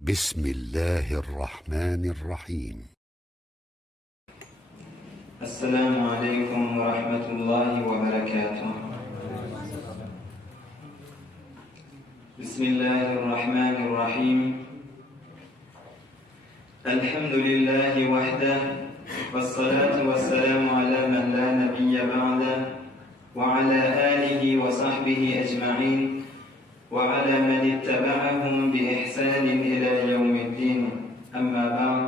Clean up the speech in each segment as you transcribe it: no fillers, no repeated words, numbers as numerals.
بسم الله الرحمن الرحيم. السلام عليكم ورحمة الله وبركاته. بسم الله الرحمن الرحيم. الحمد لله وحده، والصلاة والسلام على من لا نبي بعده، وعلى آله وصحبه أجمعين، وعلى من اتبعهم بإحسان إلى يوم الدين. أما بعد،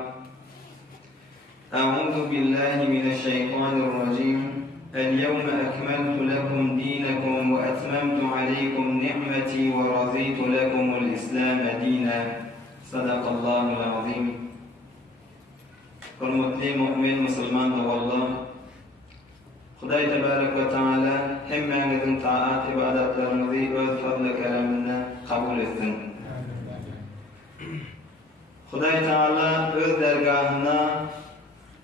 أعوذ بالله من الشيطان الرجيم. اليوم أكملت لكم دينكم وأتممت عليكم نعمتي ورضيت لكم الإسلام دينا. صدق الله العظيم. Hürmetli mümin Müslüman Allah, Huday Tebarek ve Teala hemmenizin taat ibadetlerinizi öz fadlı kereminden kabul etsin. Huday Teala öz dergahına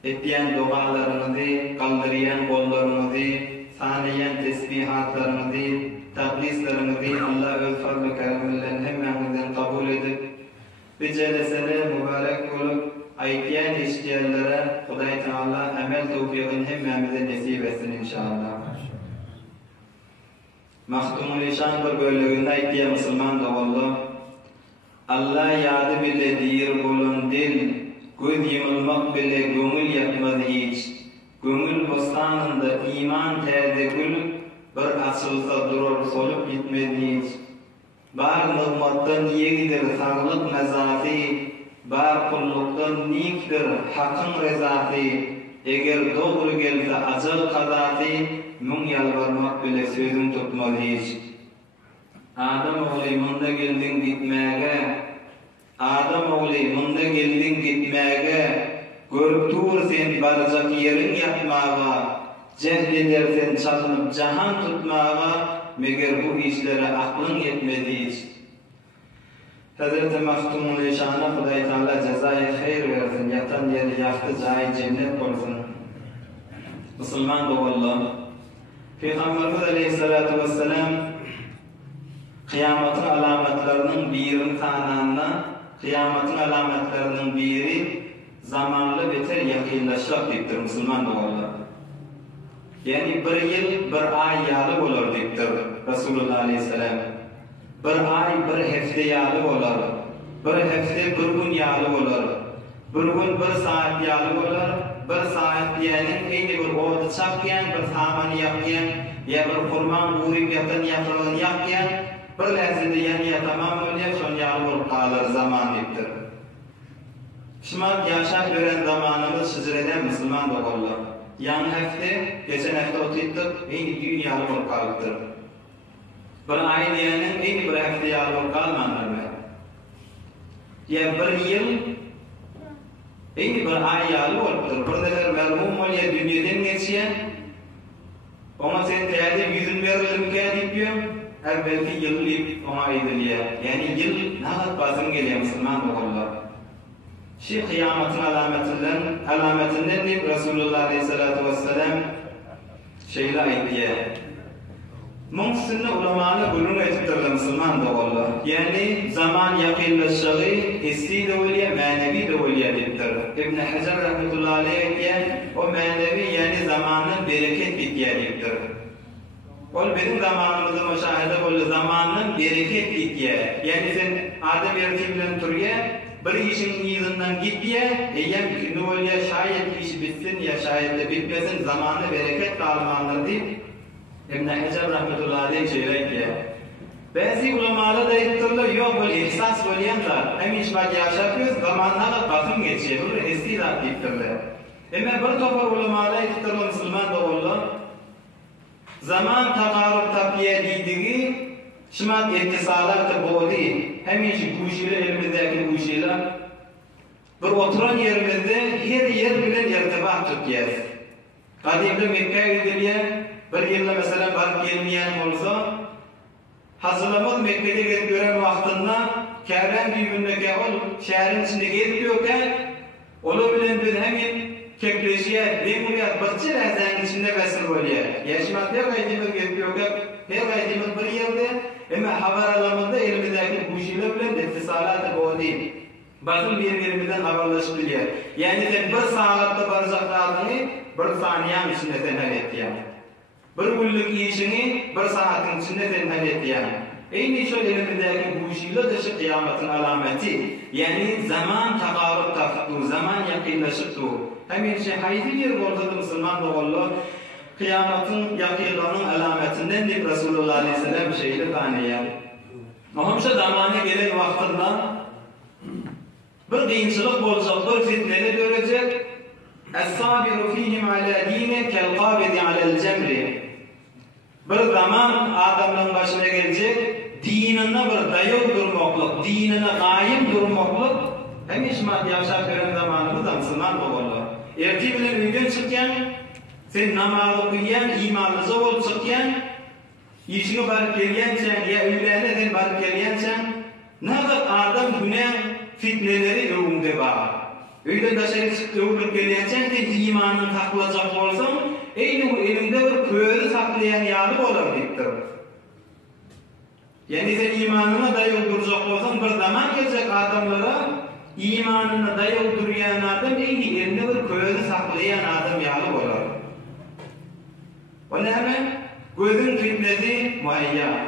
ettiyen dualarınızı, kaldırıyan kollarınızı, saniyen tesbihatlarınızı, takdislerinizi Allah öz fadlı kereminden hemmenizin kabul edip, bir celesene mübarek olup, aytiyen işleyenlere Huday Teala amel tevfiqini hemmemize nasip etsin inşallah. Mahtumul işan bir bölüğünde aytiyen Müslüman da Allah, Allah yadı bile dir bulun dil, göz yumulmak bile gömül yapmaz hiç. Gömül bostanında iman terde gül, bir açılsa durur solup gitmez hiç. Bar nıgmattan yegidir sağlık mezafi, bar kulluktan nikdir hakkın rezati. Eğer doğru gelse acıl kazati, mun yalvarmak bile sözün tutmaz hiç. Adam oğlu munda geldin gitmege, Adam oğlu munda geldin gitmege, görüp dur sen baracak yerin yapmağa, cehledersen çalınıp cahan tutmağa, meğer bu işlere aklın yetmedi hiç. Hazreti Mahtumul İşan'a Huday Teala cezayı hayır versin, yatan yeri yaktı cahil cennet olsun. Müslüman doğallah, Peygamberimiz Aleyhisselatü Vesselam kıyametin alametlerinin birini tananına, kıyametin alametlerinin biri zamanlı beter yakınlaşmak deyiptir Müslüman doğallah. Yani bir yıl bir ay yalı olur deyiptir Resulullah Aleyhisselam. Bir ay bir hefte yalı olur. Bir hefte bir gün yalı olur. Bir gün bir saat yalı olur. Bir saat diyenin eyni bir oğdu çapken, bir samanı yapken, ya bir kurman uğrayıp yatan yaprağını yapken, bir lezzetli yanıya tamam oluyor, son yalı olup kalır zaman deyiptir. Şımat yaşap gören zamanımız şıcıreden Müslüman doğulur. Yan hefte, geçen hefte otuyttuk, eyni düğün yalı olup kalıptır. Bir ay diyenin eyni bir hefte yalı olup kalmanlar mı? Ya bir yıl, eyni bir ay yalı oluptur. Bir defer merhum ol ya dünyadan geçiyen, ona sen teyade yüzün verilim ki deyip belki yıl deyip ona ediliyor. Yani yıl nahat basın geliyor Müslüman doğullar. Şu kıyametin alametinden deyip Resulullah Aleyhisselatü Vesselam şeyle aytiye. Mümkünse ulamalı bölüm ettirdi Müslüman doğullar. Yani zaman yakınlaşağı hissi de oluyor, manevi de oluyor deyiptir. İbn Hacer rahmetullahi aleyhe o manevi yani zamanın bereket bitiyor deyiptir. Ol bizim zamanımızda müşahede oldu, zamanın bereket bitiyor. Yani sen Adem ertibilen duruyor, bir işin izinden gitmiyor, eyyem ikindi oluyor, şayet işi bitsin ya şayet de bitmesin, zamanı bereket kalmanlar deyip İbn Hacer rahmetullahi aleyhi şeyler ki bazı ulamalar da ettirler, yok böyle ihsas olayanlar hem iş bak yaşapıyoruz, zamanlara bakım geçiyor, bunu istidat ettirler. Ama bir topar ulamalar ettirler Müslüman doğullar, zaman takarub tabiye dediği şımat ettisalar da bu değil. Hem iş kuşuyla elimizdeki kuşuyla bir oturan yerimizde her yer bilen irtibat tutuyor. Kadimde Mekke'ye gidiliyor, bir yılda mesela barıp gelmeyen olsa, hazırlamaz Mekke'de gezip gören vaktinde kervan düğünündeki ol şehrin içinde gezip yokken, onu bilen biz hemen kekleşiye, demuriyat, bıkçı lehzenin içinde vesile oluyor. Yaşamak her gaydimiz gezip yokken, her gaydimiz bir yerde, ama haber alamında elimizdeki kuşuyla bilen ittisalat-ı bu değil. Bakın birbirimizden haberleşip biliyor. Yani sen bir saatte baracaklarını bir saniyenin içinde sen hallettiyen. Bir günlük işini bir saatin içinde sen hallettiyen. Eyni şu elimizdeki bu işiyle de şu kıyametin alameti. Yani zaman takarrub tafıttı, zaman yakınlaşıptı. Hemen şey haydi bir ortada Müslüman doğullu kıyametin yakınlığının alametinden de Resulullah Aleyhisselam bir şeyle tanıyan. Ama şu zamanı gelen vaktinde bir kıyınçılık olacak, bir fitneli görecek. Es-sabiru fihim ala dine kel-qabidi alel cemri. Bir zaman adamın başına gelecek, dinine bir dayalı durmaklık, dinine gayim durmaklık, hem işmat yaşap veren zamanımızda Müslüman doğurlar. Erti bilen uygun çıkken, sen namaz okuyan, imanlıca olup çıkken, işini barıp gelyensen, ya öylerine barıp gelyensen, ne kadar adam günah fitneleri övünde var. Öyle dışarı çıkıp övünüp gelyensen, sen imanını takılacak olsan, eyni bu elinde bir köğünü saklayan yarı olur deyiptir. Yani sen imanına dayalı duracak olsan, bir zaman gelecek adamlara, imanına dayalı duruyan adam, eyni elinde bir köğünü saklayan adam yarı olur. O ne hemen? Gözün fitnesi muayya.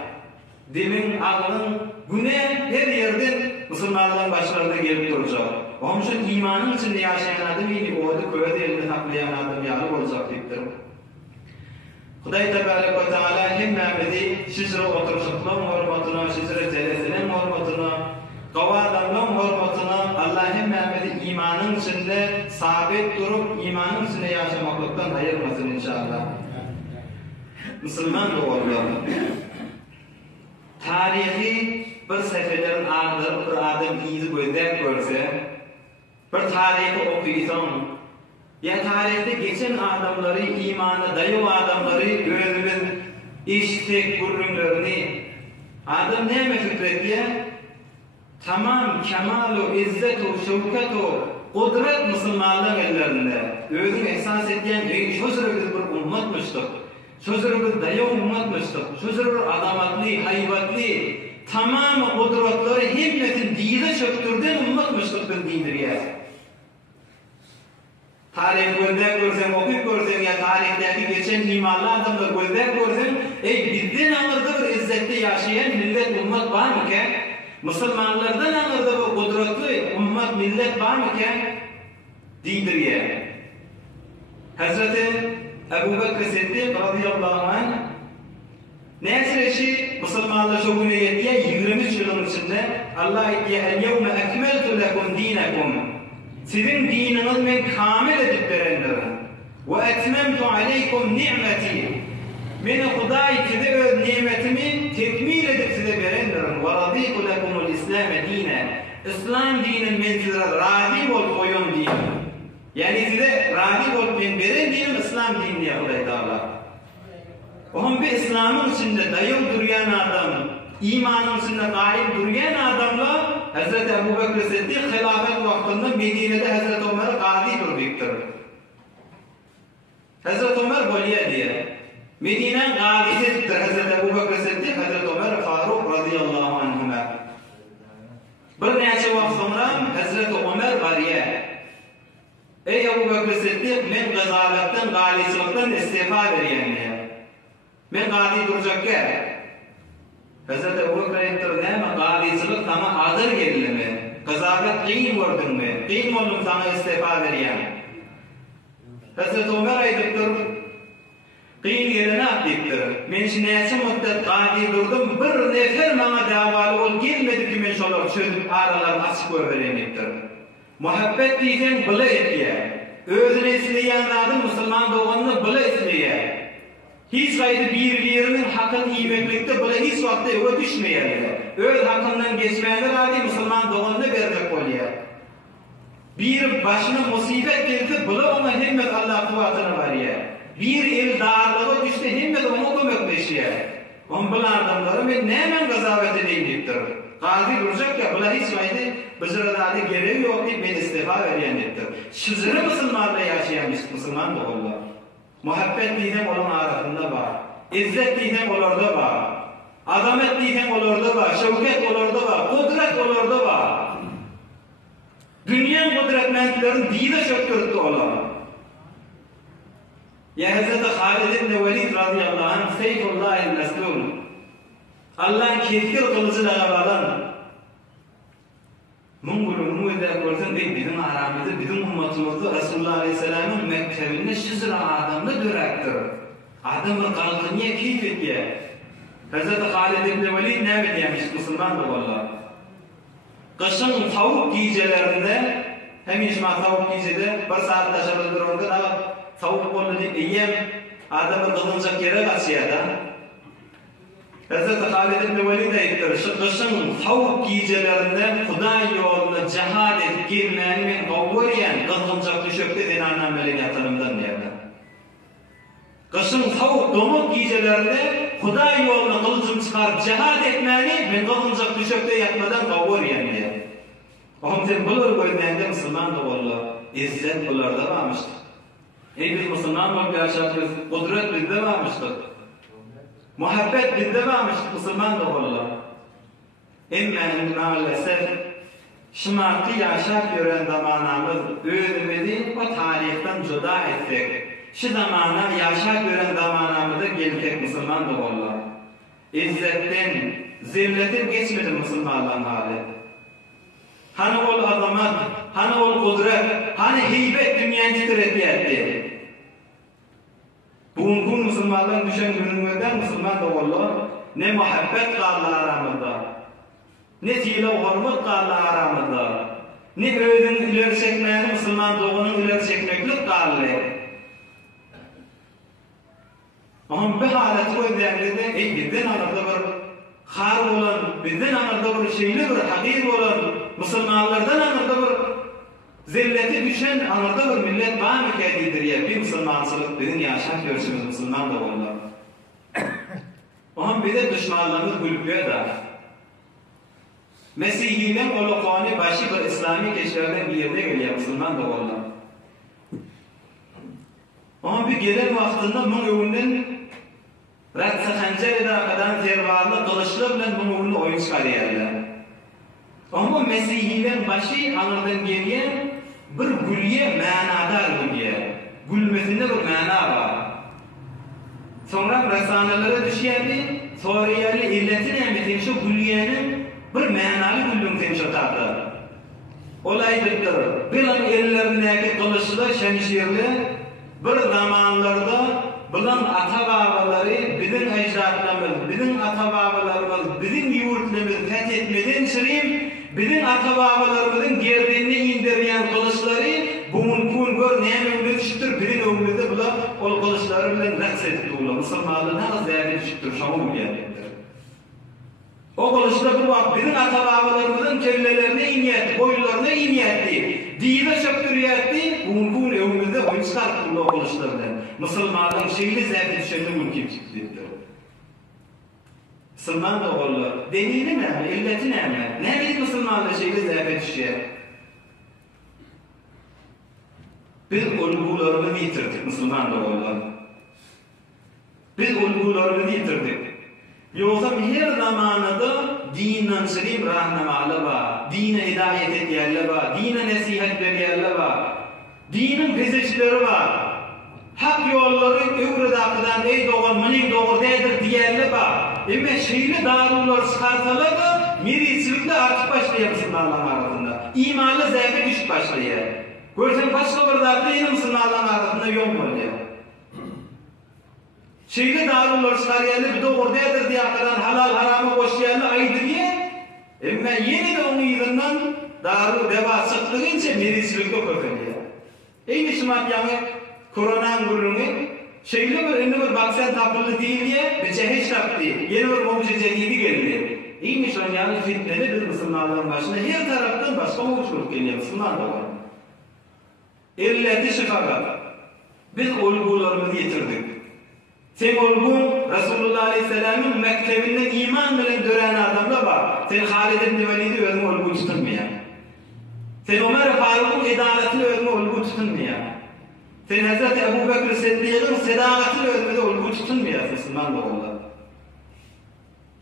Dilin, aklın, günah her yerden Müslümanların başlarına gelip duracak. Onun için imanın içinde yaşayan adam yine o köğde elini saklayan adam yarı olacak deyiptir. Huday Tebarek ve Teala hemmemizi şişre oturuşuklığın hürmetine, şişre celesinin hürmetine, kavadamlığın hürmetine Allah hemmemizi imanın içinde sabit durup imanın içinde yaşamaklıktan ayırmasın inşallah. Müslüman doğurlar. Tarihi bir sefelerin ardırıp bir adam izi gözlep görse, bir tarihi okuysan, ya tarihte geçen adamları, imanı dayalı adamları gözümüz iştik gurrunlarını adam ne fikret diye tamam kemalu, izzet-u, şevket-u, kudret Müslümanlık ellerinde özünü esas ettiğin şözürümüz bir ummatmıştık. Sözlerimiz dayalı ummatmıştık. Sözlerimiz adamatlı, haybatlı, tamamı kudretleri himmetin dine çöktürdüğün ummatmıştık bir dindir ya. Tarih gözler görsen, okuyup görsen ya tarihteki geçen imanlı adamlar gözler görsen, bizden anırda bir izzetli yaşayan millet ummat var mı ki? Müslümanlardan anırda bir kudretli ummat millet var mı ki? Dindir ya. Hazreti Ebu Bekir Siddiq radıyallahu anh nesreşi Müslümanlar şogunu yettiye 23 yılın içinde Allah ettiye el-yevme ekmeltu lekum dinakum sizin dininiz men kamil edip verenlerim ve etmemtu aleykum ni'meti men Huday size öz nimetimi tekmil edip size verenlerim ve raditu lekumul İslam'e dine İslam dinin men size razı ol koyun dinin. Yani size razı olup ben veren dinim İslam dinini yapılaydı Allah. Onun bir İslam'ın içinde dayalı duruyan adam, imanın içinde gayip duruyan adamla Hazreti Ebu Bekir Siddiq hilafet vaktinde Medine'de Hazreti Ömer'e gazi durduktur. Hazreti Ömer böyle diye. Medine'nin gazisidir Hazreti Ebu Bekir Siddiq, Hazreti Ömer Faruk radıyallahu anhuma. Bir neçe vakt sonra Hazreti Ömer bariye. Ey Ebu Bekir Siddiq, men gazabetten, galisilikten istifa veriyem diye. Men gadi duracak gel. Hazreti Ebu Bekir ettir neyme? Galisilik sana adır geldi mi? Gazabet kıyım vurdun mu? Kıyım oldum sana istifa veriyem. Hazreti Ömer aydıktır. Kıyım yerine attıktır. Men neyse müddet gadi durdum. Bir nefer bana davalı ol gelmedi ki men şolar çözüp aralarını açık veremektir. Muhabbet diysen bile etkiye. Özünü isleyen adam Müslüman doğanını bile isleyen. Hiç gaydı birbirinin hakkını yemeklikte bile hiç vakti eve düşmeyen. Öz hakkından geçmeyenler adi Müslüman doğanını verecek oluyor. Bir başına musibet geldi bile ona himmet Allah kuvvetine var ya. Bir el darlığa düştü himmet ona kömekleşiyor. On bilen adamları ben hemen gazabet edeyim deyiptir. Gazi duracak ya, bula hiç gaydi, bıcırılarda gereği yok deyip ben istifa veriyenliktir. Şüzürü Müslümanla yaşayan Müslüman da olur. Muhabbet diyem onun arasında var. İzzet diyem olurda var. Adamet diyem olurda var. Şevket olurda var. Kudret olurda var. Dünyanın kudretmendilerini dide çöktürüp olamaz. Ya Hazreti Halid ibn Velid radıyallahu anh Seyfullah'il Meslul Allah'ın kefir kılıcı lagabadan Mungulunu ede gördün de bizim aramızda, bizim ummatımızda Resulullah Aleyhisselam'ın mektebinde şu sıra adamda dörektir. Adamın kalkınıya keyif etkiye. Hazreti Halid ibn Velid ne bilyemiş Müslüman da valla. Kışın tavuk giycelerinde, hem işma tavuk giycede bir saat taşarıldır orada tavuk kolu deyip iyem adamı kılınacak yere kaçıyada. Hazreti Halid ibn Velid ayıptır. Şu kışın tavuk giycelerinde Huday yoluna cihad edip girmeyeni men kavvariyen kılınacak düşökte denandan melek yatırımdan derler. Kışın tavuk domuk giycelerinde Huday yoluna kılıcım çıkarıp cihad etmeyeni men kılınacak düşökte yatmadan kavvariyen diye. Ondan bulur koyduğunda Müslüman da valla izzet bularda varmıştır. Biz Müslüman olup yaşadığımız kudret bizde varmıştır. Muhabbet bizde varmıştır Müslüman da valla. Emmen maalesef şımartı yaşap gören zamanımız özümüzü o tarihten cüda etsek. Şu zamana yaşap gören zamanımızda geldik Müslüman da valla. İzzetten, zilletten geçmedi Müslümanların hali. Hani ol azamat, hani ol kudret, hani heybet dünyanı titretiyeti. Bugün Müslümanların düşen günümüzden Müslüman da valla ne muhabbet kaldı aramızda, ne tila hormat kaldı aramızda, ne özün ileri çekmeyen Müslüman doğunun ileri çekmeklik kaldı. Ama bir haleti koyduğunda bizden anırda bir har olan, bizden anırda bir şeyli bir hakir olan Müslümanlardan anırda bir zilleti düşen anırda bir millet var mı kedidir ya? Bir Müslümansılık bizim yaşam görüşümüz Müslüman da onlar. Ama bize düşmanlarımız gülüyor da. Mesihiyden olukani başı bir İslami keşferden bir yerde geliyor Müslüman da onlar. Ama bir gelen vaktinde bunun önünden Ratsa hancer edakadan zervarlı kılıçlı bilen bunun önüne oyun çıkarıyorlar. Ama Mesihiyden başı anırdan geliyen bir gülye manadar gülye. Gülmesinde bir mana var. Sonra resanelere düşüyordu. Suriyeli illetin emmetin şu gülyenin bir manalı güllüm temşatardı. Olaydıktır. Bir an ellerindeki kılıçlı, şemşirli bir zamanlarda bulan ata-babaları, bizim ecdatlarımız, bizim ata-babalarımız, bizim yurtlarımızı fethetmeden şirin, bizim ata-babalarımızın gerdenini indirgen kılıçları bugün gör ne ömrü düşüktür, bizim ömrümüzde bulan o kılıçları bilen raks edip dururlar. Müslümanlığı nasıl değerli düşüktür, şamur gelmektir. O kılıçlar bu vakit bizim ata-babalarımızın kellelerine iniyeti, boyunlarına iniyeti, dine çöktürüyetti, bugün ömrümüzde oyun çıkartırlar o kılıçlarını. Müslümanların şeyli zevki düşenli mülkim çıktı. Müslüman da olur. Denili ne? İlleti ne? Ne biz Müslümanların şeyli zevki düşüyor? Biz ulgularımızı yitirdik Müslüman da olur. Biz ulgularımızı yitirdik. Yoksa her zamanında dinen şerif rahnamalı var, dine hidayet ediyorlar var, dine nasihat veriyorlar var, dinin fizikleri var. Hak yolları öğretilen ey doğan menin doğrudadır diyenler var. Ama şeyli darular çıkarsalar da mirisilikle artık başlıyor Müslümanların arasında. İmanlı zevke düşüp başlıyor. Görsen başka bir zatı yine Müslümanların arasında yok mu diyor. Şeyli darular çıkarıyorlar bir doğrudadır diye arkadan halal haramı koşuyorlar aydır diye. Ama yine de onun yüzünden daru deva sıktığınca mirisilikle köpeniyor. Eyni şımat yani Korona'nın gurrunu şeyli bir vaksen tapılı değil diye bir cehiç taptı. Yeni bir mucizeliği geldi. İyiymiş o yani fitneli bir Müslümanların başına her taraftan başka mucizeliği geliyor. Müslüman da var. İlleti şifakat. Biz olgularımızı yitirdik. Sen olgun Resulullah Aleyhisselam'ın mektebinden iman bilen dören adamla var. Sen Halid ibn Velid'i özünü olgu tutunmayan. Sen Ömer Faruk'un edaletini özünü olgu tutunmayan. Sen Hazreti Ebu Bekir Sıddık'ın sedakatini özünü olgu tutunmayan Müslüman da onlar.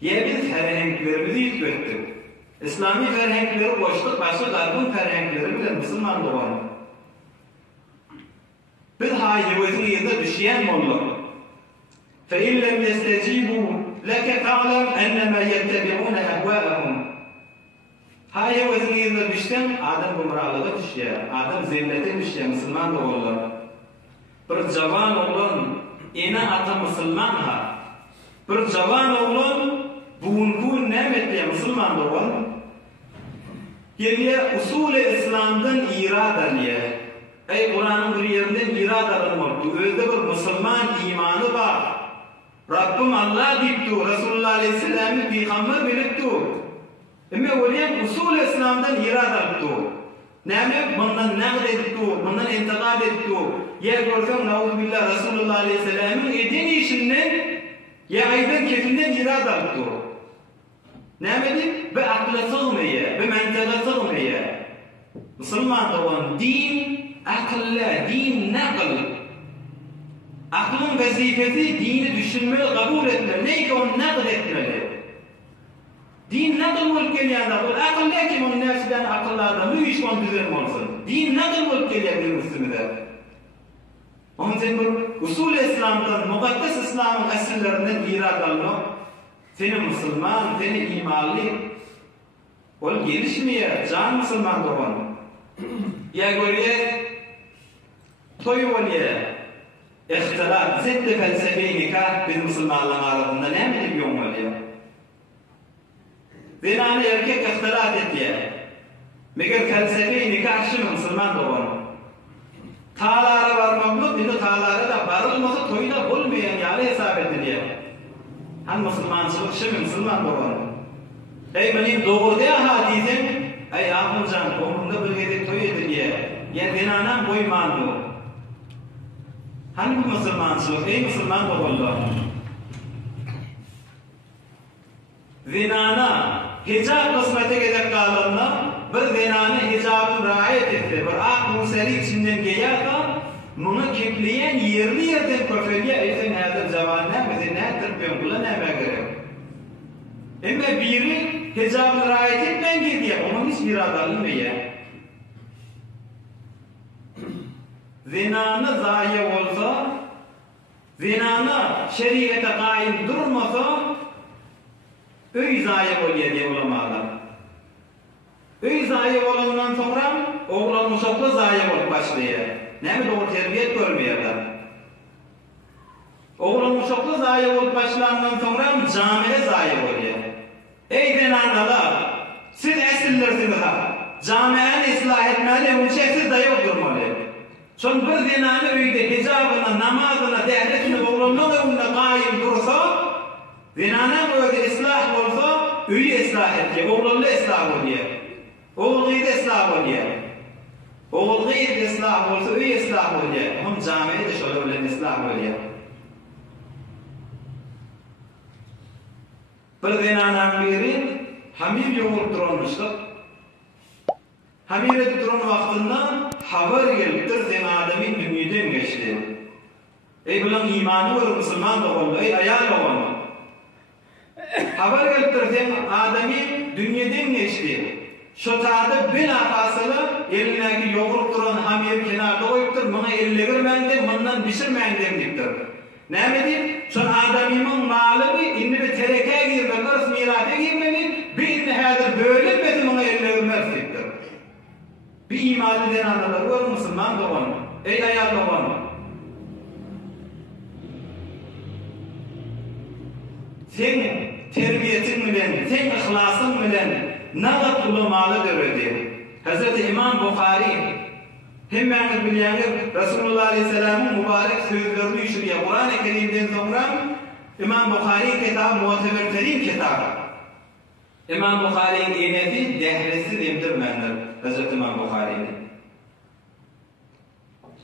Ya biz herhenklerimizi yüklettik. İslami ferhenkleri boşluk başka garbın ferhenkleri bilen Müslüman doğan. Bir hayvetin yerine düşen molluk. فَاِنْ لَمْ يَسْتَجِيبُوا لَكَ فَعْلَمْ اَنَّمَا يَتَّبِعُونَ اَهْوَاءَهُمْ. Hayvetin yerine düşten adam gumrahlığa düşüyor. Adam zillete düşüyor. Müslüman doğurlar. Bir cavan oğlun ena ata Müslüman ha. Bir cavan oğlun buğunkun nemetliye Müslüman doğan. Geriye usul-i İslam'dan irad aliye. Ey Kur'an'ın bir yerinden irad alınmaktı. Özde bir Müslüman imanı var. Rabbim Allah deyiptu. Resulullah Aleyhisselam'ı peygamber biliptu. Ama öyle usul-i İslam'dan irad alıptu. Näme bundan naqd etdi, bundan intiqad etdi. Ya görsem nauzubillah Resulullah Aleyhisselam'ın edin işinden ya aydan kefinden irad alıptu. Näme dip? Be akla sığmaya, be mantığa sığmaya. Müslüman doğan din akılla, din nakl. Aklın vazifesi dini düşünmeli, kabul etmeli. Neyse onu nakl etmeli. Din nakl bolup gelýär. Akıl näkim onu näsiden akıllarda bu iş onu düzelme olsun. Din nakl bolup gelýär bir üstümüde. Onun için bu usul-i İslam'dan, mukaddes İslam'ın asillerinden irad almak, seni Müslüman, seni imanlı, ol gelişmeye, can Müslüman doğan. Ya görüye, toy olye, ihtilat, zedde felsefe-i nikah bir Müslümanlığın arasında ne mi dip yol olye? Zinanı erkek ihtilat etdiye. Meger felsefe-i nikah şi Müslüman doğan. Tağlara varmamlık, indi tağlara da barılmasa toyda olmayan yali hesap etdiye. Han Müslümançılık şi Müslüman doğan. Ey benim doğurda hadizim, ey Ahmurcan, omunda bir gedek toy edilye. Ya zinanam koymandı. Han bu Müslümançılık, ey Müslüman doğullar. Zinana, hicab kısmeti gedek kalanına, bir zinanı hicabın raayet etti. Bir ak-museli içinden geyata, bunu kepleyen yerli yerden köfeliye, ey sen hadir zamanına, bizi ne tırpiyon kula ne megerek. Ama biri hicabın raayet etmen gidiyor, onun hiç bir adalınmıyor. Zinanı zayi olsa, zinanı şeriyete kaim durmasa, öy zayi oluyor diye ulamalar. Öy zayi olandan sonra oğlan uşakla zayi olup başlıyor. Ne mi doğru terbiyet görmüyorlar. Oğlan uşakla zayi olup başlandan sonra camiye zayi oluyor. Ey denanalar, siz esillersiniz ha. Camiyen ıslah etmeli, uçaksız da yok durmalı. Son bir zinanı öyde hicabına, namazına, dehletini oğlanla önüne kaim dursa, zinanın öyde ıslah olsa, öyi ıslah ediyor, oğlanla ıslah oluyor. Oğlıyı da ıslah oluyor. Oğlıyı da ıslah olsa, öyi ıslah oluyor. Hem camiye de şöyle bilen ıslah oluyor. Bir zinanın biri, Hamir yoğurt durulmuştuk. Hamir'e duran vaxtında haber geliptir sen adamın dünyadan geçti. Ey bulan imanı var Müslüman da oldu, ey ayal oldu. Haber geliptir sen adamın dünyadan geçti. Şu tadı bilafasılı elindeki yoğurt duran hamir kenarda koyuptur, bana elle girmeyin, bundan pişirmeyin demektir. Ne mi? Şu adamın malı bir indi bir tereke girmek, arası mirate girmeli, bir indi hadir böyle bezi bana elle girmezdir. Bir imanı denanlar var Müslüman doğan, ey ayal doğan. Sen terbiyetin bilen, sen ihlasın bilen nagat ulamalı döredi. Hazreti İmam Bukhari hemmeniz bilýänler Resulullah Aleyhisselam'ın mübarek sözlerini işliyor. Kur'an-ı Kerim'den sonra İmam Bukhari kitabı muteberterin kitabı. İmam Bukhari'nin enesi dehresi demdirmenler Hazreti İmam Bukhari'nin.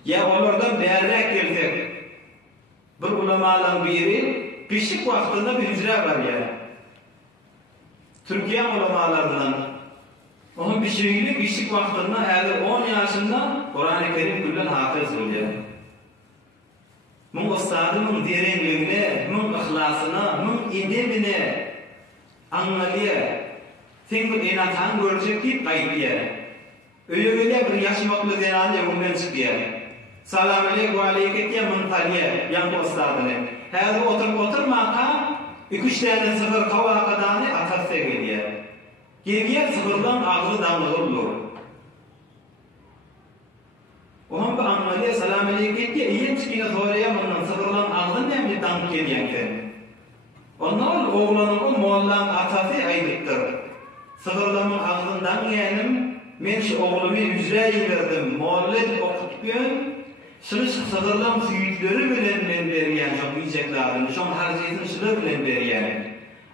Ya onlardan değerrek gelsek, bir ulamadan biri pişik vaktinde bir hücre var ya. Türkiye ulamalarından onun pişik vaktinde eğer 10 yaşında Kur'an-ı Kerim küllen hafız oluyor. Mun ustadının derinliğine, mun ihlasına, mun edebine anlıyor. Sen bir enatan görecek deyip kayıp yer. Öyle bir yaşmaklı zenanı evimden çıktı yer. Salam aleykum aleyküm diye mıntaliye yankı ustadını. Her oturmaka 2-3 tane sıfır kava kadanı atasya geliyor. Geriye sıfırdan ağzı damlı olur. Oğlum bu anmaliye salam aleykum diye iyi çıkına soruya bundan sıfırdan ağzı ne mi damlı geliyor? Ondan oğlanın o moğullan atası aydıktır. Sıfırlamın ağzından yeğenim, men şu oğlumu hücreye verdim, moğullet okutken, şunu sıfırlam süyütleri bilen ben beriyen, şu yiyeceklerini, şu harcayızın şunu bilen beriyen.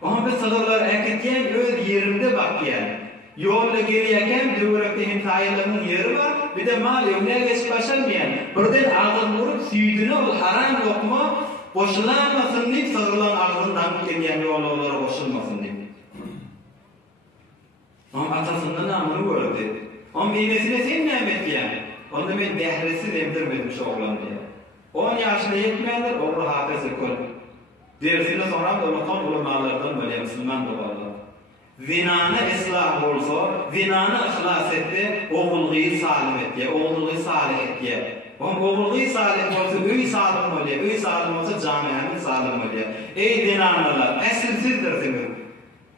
Oğlum biz sıfırlar eketken öz yerimde bakyen. Yolda geriyken dövrekte hem tayinlerin yeri var, bir de mal evine geçip başarmayan. Birden ağzını vurup süyüdüğüne ol haram lokma, boşulanmasın deyip sığırlan ağzından gelen yollara boşulmasın deyip. Ama atasının namını gördü. Ama meyvesine sen nimet yani. Onu ben behresi demdirmedim şu oğlan diye. 10 yaşına yetmeyenler oğlu hafızı kul. Dersini sonra da unutan ulamalardan böyle Müslüman doğarlar. Zinanı ıslah olsa, zinanı ihlas etti, oğulluğu salim etti, oğulluğu salih etti. Oğulluğu salih olsa, öy salim oluyor, öy salim olsa camianın salim oluyor. Ey dinanalar, esilsizdirsiniz.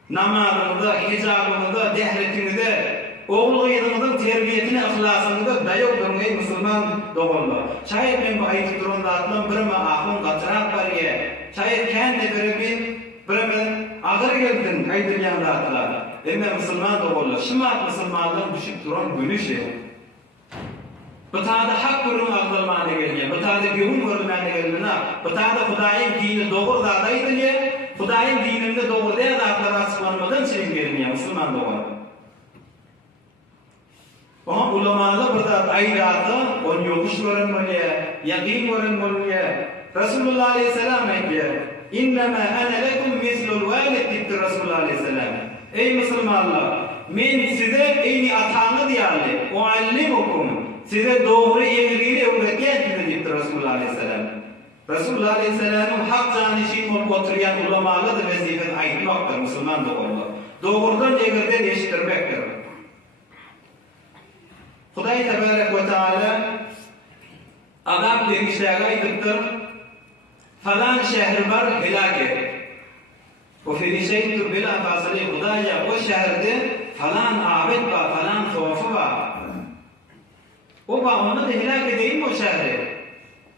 Namazınızda, hicabınızda, dehletinizde, oğulluğunuzun terbiyetini, ihlasınızda dayak durmayı Müslüman doğurlar. Şayet ben bu ayet durumda atlam, birime aklım katırak var ya, şayet kendi birime ağır geldin, aydır yanında atlar. Emme Müslüman doğurlar. Şımat Müslümanlığın düşük duran gülüşü. Bu taada hak kurum akılmana gelgen, bu taada gühüm görülmana gelgen, bu taada Hudayın dini doğru zadaydı ya, Hudayın dininde doğru diye zatlara açıklanmadan için gelgen, Müslüman doğru. Ama ulamalı burada ayratı, on yokuş görünmeliye, yakin görünmeliye, Resulullah Aleyhisselam ediyor. İnnemâ ene lekum mislul vâlid dipti Resulullah Aleyhisselam. Ey Müslümanlar, men size eyni atanı diyarlı, uallimukum, size doğru eğriliğini öğretiyetini dipti Resulullah Aleyhisselam. Resulullah Aleyhisselam'ın hak canişin olup oturuyan ulamalı da vazifet aytmaktır Müslüman doğru. Doğrudan eğriden eşittirmektir. Huday Tebarek ve Teala adam demişlerine aytıktır, falan şehri var helak et. O firişeyttir bila fasılı Huday'a o şehirde falan abid var, falan sofu var. O bağımını da helak edeyim o şehri.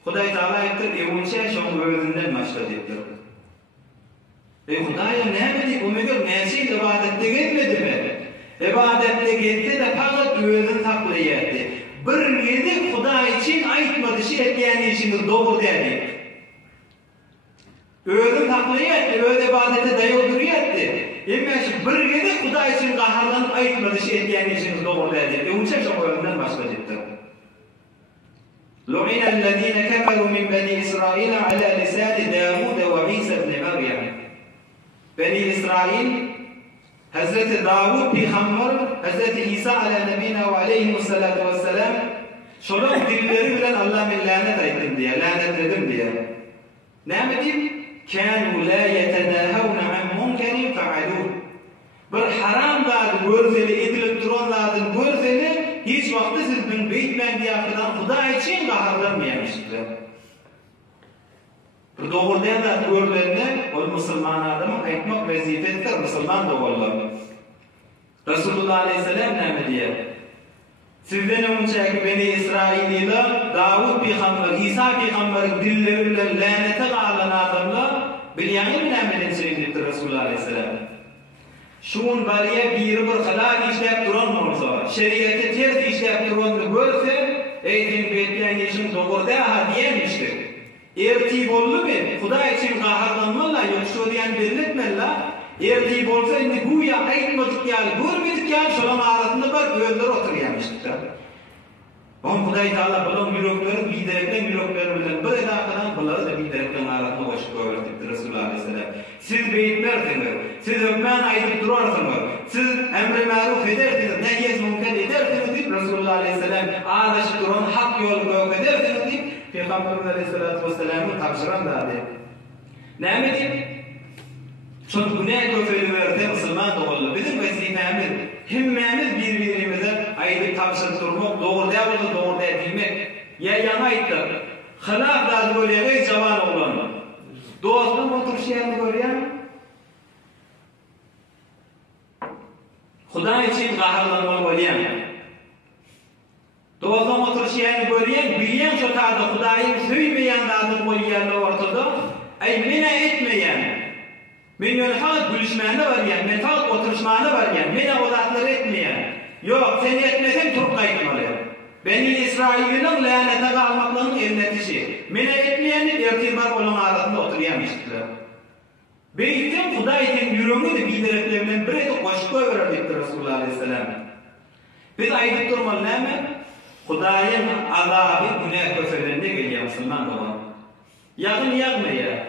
Huday Teala aytıktır, evunçe şonu özünden başladıktır. Huday'a ne bildik, umuduk nesil ibadette gitmedi mi? İbadette gitti de fakat özün taklaya etti. Bir yedik Huday için aytmadı şey etkiyen işiniz doğru dedi. Özün taklaya etti, öz ibadete dayıldırıyor etti. Bir yedik Huday için kaharlanıp aytmadı şey etkiyen işiniz doğru dedi. Önce şu özünden başlayacaktır. لُعِنَ الَّذ۪ينَ كَفَرُوا مِنْ بَنِي إِسْرَائِيلَ عَلَى لِسَانِ دَاوُودَ وَعِيسَى بْنِ مَرْيَمَ. Beni İsrail Hazreti Davud peygamber, Hazreti İsa ala nebina ve aleyhissalatu vesselam şoluk dilleri bilen Allah lanet ettim diye, lanetledim diye. Ne dedim? Kanu la yetenahawna an munkerin fa'aluh. Bir haram zat görseli, edilip duran zatın görseli, hiç vakti siz bin beytmen diye akıdan Huda için kaharlanmayamıştır. Doğrudan da görülenler, o Müslüman adamın aytmak vazifettir, Müslüman doğrular. Resulullah Aleyhisselam ne diye? Sizden önceki Beni İsrail'de Davud peygamber, İsa peygamberin dilleriyle lanete kalan adamlar bilyanın ne edilmiştir Resulullah Aleyhisselam. Şun bariye bir kılak işlep duran olsa, şeriatı ters işlep duranı görse, eydin bekleyen işin doğruda ha diyemiştir. Ertib oldu mu? Huda için kaharlanmalı, yok şu diyen belirtmeli. Ertib olsa indi güya aytmadık yani, görmedik yani, şulan arasında var, öğünler oturuyormuştur. Ama Huda-i Teala bulan mülokları, bildirekten mülokları bilen, bir edakadan bunları da bildirekten arasında başlık öğretiptir Resulullah Aleyhisselam. Siz beyitmersiniz, siz hükmen aydıp durarsınız, siz emri maruf edersiniz, nehyes münker edersiniz deyip Resulullah Aleyhisselam ağlaşıp duran hak yolu gök edersiniz deyip Peygamberimiz Aleyhisselatü Vesselam'ın tapşıran da adı. Ne mi deyip? Çünkü günah köfeli verdi Müslüman doğru. Bizim vazifemiz, himmemiz birbirimize ayıp tapşırıp durmak, doğru demek. Ya yana ayttık. Hılaf da böyle cavan oğlan. Dostum oturuşlarını görüyen. Huda için kahraman olayan. Dostum oturuşlarını görüyen, bilen şu tarzda Hudayı söymeyen dağını koyuyanlar ortada. Ay mene etmeyen. Men yöne fakat gülüşmende var ya, men fakat oturuşmanda var ya, mene o zatları etmeyen. Yok, sen etmesen turup kayıtmalı. Beni İsrail'in lanete kalmaklığının elletişi. Mene etmeyen irtibat olan arasında oturuyamıştılar. Beytim Huday'ın yürümü de bildireklerinden bir eti koşku öğrendik Resulullah Aleyhisselam. Biz aydık durmalı hemen Huday'ın azabı günah köfelerine geliyor Müslüman olan. Yakın yakmaya,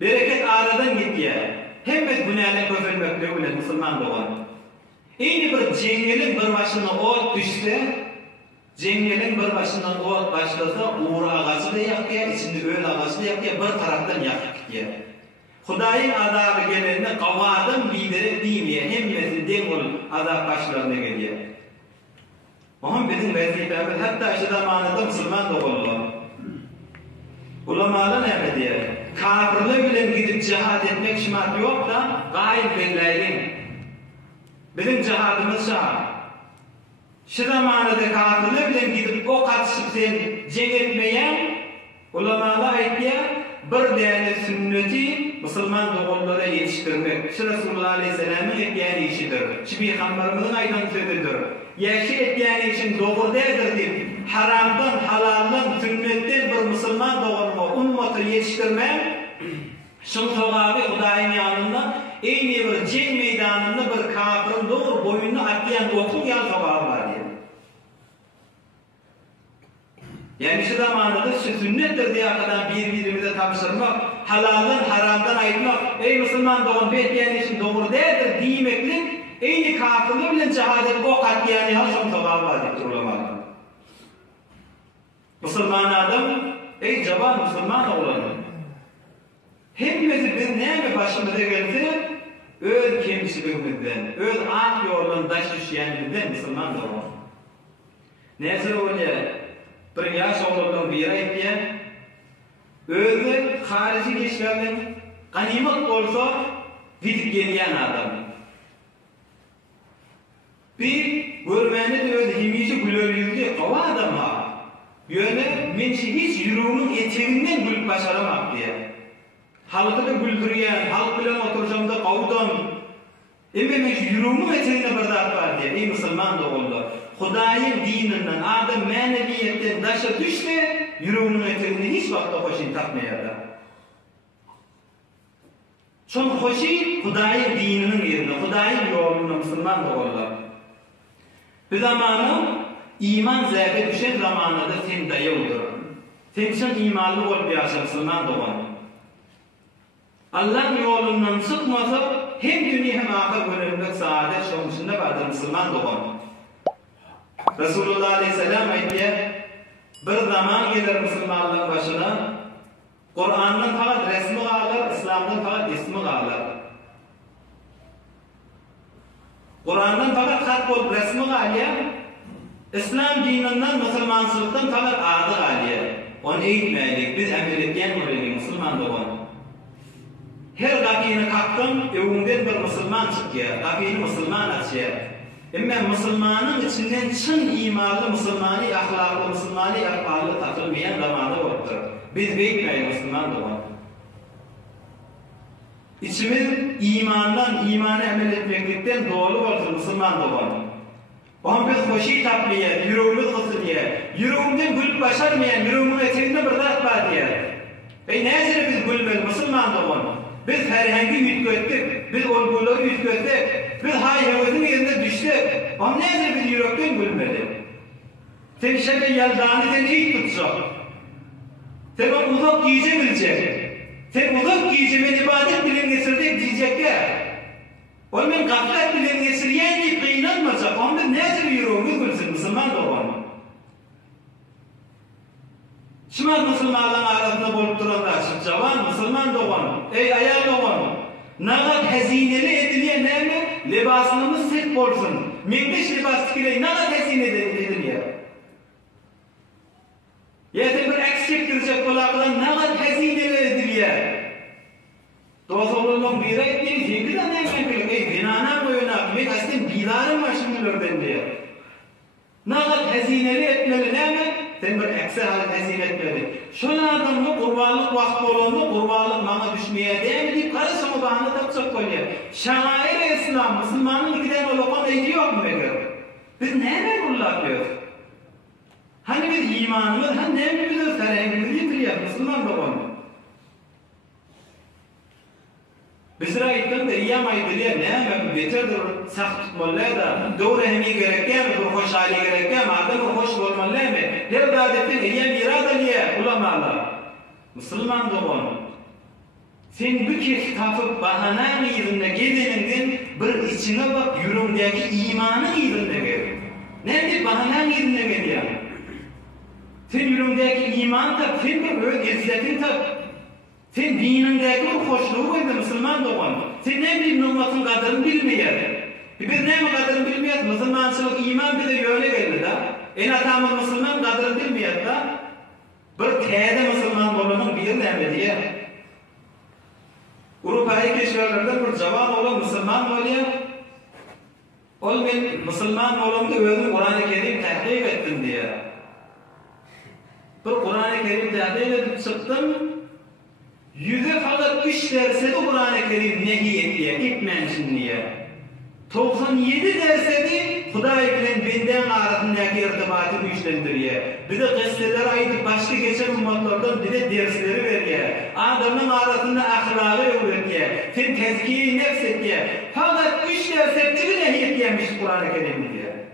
bereket aradan gidiyor. Hemmet günahına köfelmekle öyle Müslüman olan. Aynı bir cengelin bir başına ot düşse, cengelin bir başından ot başlasa, uğur ağacı da yakıyor, içinde öl ağacı da yakıyor, bir taraftan yakıp gidiyor. Hudayın azabı gelene kavadım lideri diyemeye, hemmesi dem olup azap başlarına geliyor. Onun bizim vazifemiz, hatta şu zamanında Müslüman da olurlar. Ulamalar ne diye? Kafirle bile gidip cihad etmek şımat yok da, gayb bellayın. Bizim cihadımız şah. Şu zamanında kafirle bile gidip o katışıp sen cenk etmeyen, ulamalar aytıyor, bir değerli sünneti Müslüman doğullara yetiştirmek. Şu Resulullah Aleyhisselam'ın etkiyen işidir. Şu Peygamberimizin aydan sözüdür. Yaşı etkiyen işin doğurdadır deyip, haramdan, halaldan, sünnetten bir Müslüman doğulma, ummatı yetiştirmek, şun soğabı Hudayın yanında, aynı bir cenk meydanında bir kafirin doğur boyunu atlayan okul yan soğabı var diye. Yani şu zamanında şu sünnettir diye kadar birbirimize tapşırmak, halaldan, haramdan ayırmak, ey Müslüman doğun bekleyen için doğru değildir diyemeklik, aynı kafirle bile cihad edip o katliyanı son sabahı var deyip durulamalı. Müslüman adam, ey cevap Müslüman oğlanı. Hepimizi biz neyme başımıza gelse, öz kemçiliğimizden, öz ak yolundan taş düşüyenimizden Müslüman doğun. Neyse öyle, bir yaş oğlunun bir yere etkiyen, özü harici geçlerden ganimet olsa gidip geliyen adam. Bir görmeni de öz himişi gülörüzde kova adam ha. Yöne menşi hiç yürüğünün eteğinden gülüp başaramak diye. Halkı da güldürüyen, halk bilen oturacağımda kavudam. Menşi yürüğünün eteğine bir zat var diye. Ey Müslüman da oldu. Hudayın dininden, adam maneviyetten daşa düştü, yürüğünün eteğine hiç vakti hoşin takmayardı. Son hoşin Hudayın dininin yerine, Hudayın yolunda Müslüman da oldu. Bu zamanı iman zevke düşen zamanında sen dayıvdır. Sen için imanlı olup yaşa Müslüman da oldu. Allah yolundan çıkmasa hem dünya hem ahir bölümlük saadet şonuşunda vardır Müslüman da oldu. Resulullah Aleyhisselam aytiyor, bir zaman gelir Müslümanlığın başına, Kur'an'dan fakat resmi kalır, İslam'dan fakat ismi kalır. Kur'an'dan fakat hat olup resmi kalır, İslam dininden, Müslümansılıktan fakat adı kalır. Onu eğitmeydik, biz emirlikten olaydık, Müslüman da onu. Her kapıyını kalktım, evimden bir Müslüman çıkıyor, kapıyını Müslüman açıyor. Ama Müslümanın içinden çın imanlı, Müslümani, ahlaklı, Müslümani, akıllı takılmayan zamanı oldu. Biz bekleyin Müslüman doğan. İçimiz imandan, imana emel etmeklikten doğru olsun Müslüman doğan. Onun biz hoşi tapmayan, yüreğimiz kısı diye, yüreğimden gülüp başarmayan, yüreğimin eteğinde bir zat var diye. Neyse biz gülmeli Müslüman doğan. Biz herhangi yütkettik, biz olguları yütkettik, biz hayvanın yerine düştük. Ama neyse biz yürekten gülmeli. Sen şöyle yaldağını sen iyi tutacak. Sen o uzak giyece bilecek. Sen uzak giyeceğimin ibadet bilen geçirdik diyecek ya. Onun ben gaflet bilen geçirgen deyip kıyınlanmayacak. Ama biz neyse bir yüreğimiz gülsün, Müslüman doğan. Şimal Müslümanların arasında bolup duranlar, cavan Müslüman doğan, ey ayal doğan, nagat hazineli ediliye neyme? libasımız set bolsun. Mengdeş libas tikiley naga tesine dedim ya. Yeter bir eksik girecek bolaqdan naga tezinelerdir ya. Dostlarımın biri ettiği zikirden ne mümkün? Binana koyunak, ben aslında bilarım başımlardan diye. Nagat hazineleri etmeli ne mi? Sen bir ekse halit hazine etmeli. Şunlardan mı kurbanlık vakti olanı, kurbanlık bana düşmeye değil mi deyip karışımı bağını tapacak koyuyor. Şair İslam, Müslümanın ikiden olupan eydi yok mu eger? Biz ne kullanıyoruz? Hani biz imanımız, hani ne biz ferengimizi yitiriyor, Müslüman da onu. Bizra aytdan da iyam aytdiler, näme beterdir saq tutmalar da doğru hemi gerekken, bir hoşali gerekken, adam hoş bolmalar mı? Her dadetin iyam iradaliye ulamalar. Müslüman doğan. Sen bu kitabı bahanan yerinde gedenindin bir içine bak yüreğindeki imanın yerinde gel. Nerede bahanan yerinde gel yani? Sen yüreğindeki iman da sen bir öz izzetin tap. Sen dinindeki bir hoşluğu koydu Müslüman doğan. Sen ne bileyim ümmetin kadrini bilmeyen. Biz ne mi kadrini bilmeyiz? Müslümançılık iman bize böyle geldi da. En atamız Müslüman kadrini bilmeyiz da. Bir teyde Müslüman olmanın bir demedi diye. Avrupa'yı keşferlerden bir cavan olan Müslüman oluyor. Ol ben Müslüman olamda özüm Kur'an-ı Kerim tahdip ettim diye. Bir Kur'an-ı Kerim tahdip edip çıktım. Yüze fakat 3 dersede Kur'an-ı Kerim nehi ettiye, etmensin diye. 97 dersede Huday bilen benden arasındaki irtibatı güçlendiriyor. Bir de kısseler ayıp başka geçen ummatlardan bir de dersleri veriyor. Adamın arasında ahlakı öğretiyor. Sen tezkiye-i nefs ediyor. Fakat 3 dersede bir nehi ettiyemiş Kur'an-ı Kerim diye.